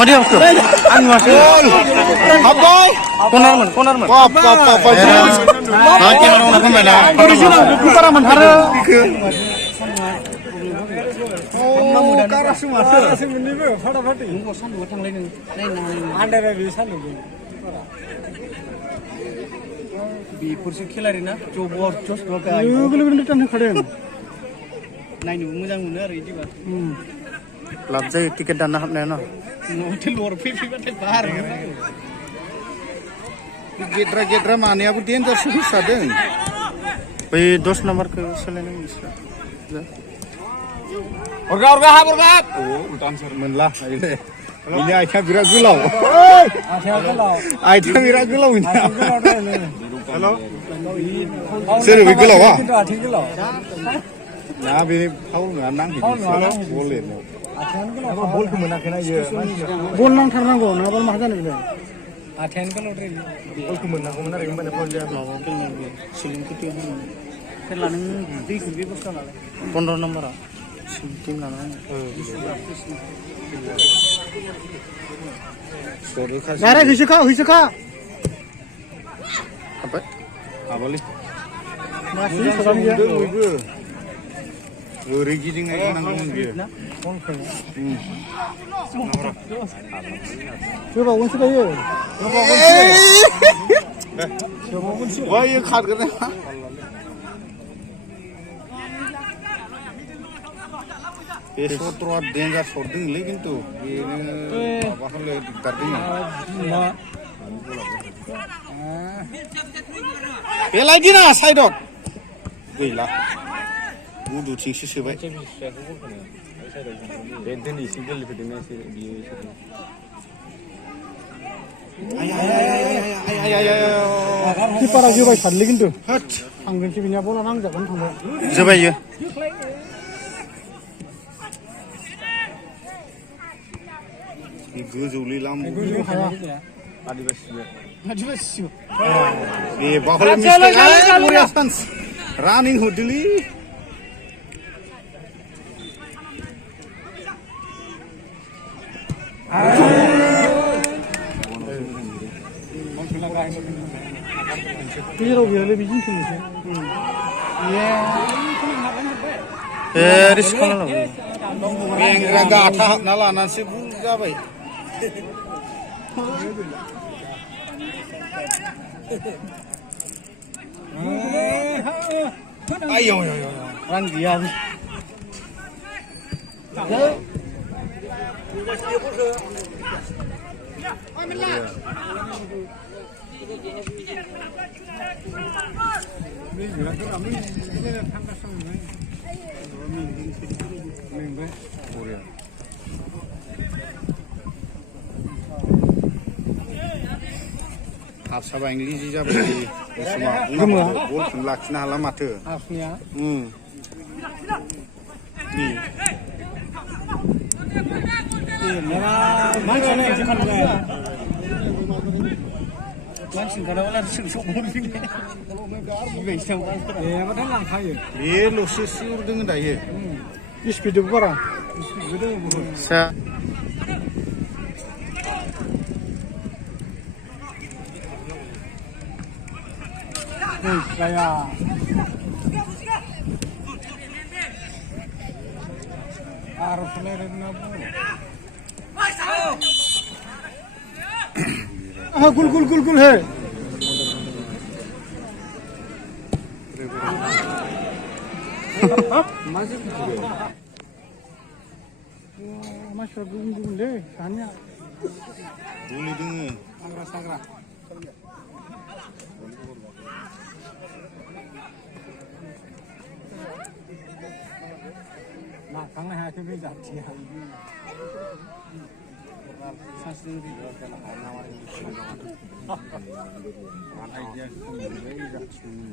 Mari aku. Anu masuk. Apa? Konar. Apa. Nanti orang kemana? Kita ramah hari. Oh, karena semua. Ini be, fata-fati. Mungkin sandu tang lain. Anda be sandu. Bipur se khilari na, jobor jos gota. Gulu tan khade. Nainu mujang muna ari diba. Labjai tiket dana hamne na. Hotel lor pipi bate bahar. Gedra mane abu danger susah deng. Pai 10 nomor ke selene misra. Orga. Oh, dancer menlah ini. Ini ayah birak gulau. Ayah birak gulau ini. Halo. Seri gulau ah. Nah, ini kau nganang ini. Boleh. Apa bol tu mana kena ye? Bol nang thar nang go, na bol mahjan ni. Athen ka lotri. Bol tu mana ko mana ring mana bol dia lawa ke nang go. Siling ku tu han. Fer lanang di ku bi bosta la. 15 number ah. Tim lanang. Dare hisaka. Apa? Abali. Masih salam ya. Regi ding ai nang ngong dia. Coba unsi ka ye. Wah ye khat kar raha. ये shot तो आप danger shot देंगे लेकिन तो ये बाहर ले कर देंगे ये लाइट ना साइड आउट गईला वो दो ठीक से भाई बेंटन इसिंगल फिटिंग से बियो की पारा जोबाय सारले किन्तु हट आंगन से बिनिया बला नांजागोन थांबाय जोबायो गोजौलै लाम आदिबासि ए बाखला मिस्टेक चान्स रानिं होदोलै Piro biarlah bijin sini sih. Risk kalau lagi. Bengkak gata nala nasi bunga bay. Ayo. Rang dia. Haf sabah English aja begini. Semua gol laksana hala mata. Hafnya. Nih. Mana kan gaya. Langsung kada wala sok murni. Betul lang kaya. Lo sesur dengan daya. Speed berapa? Speed berapa? Sa. Kaya. Harus leren nabu. Gul है masih gul deh tanya dulu dulu sangra nah karena hati beda dia Sasri di dalam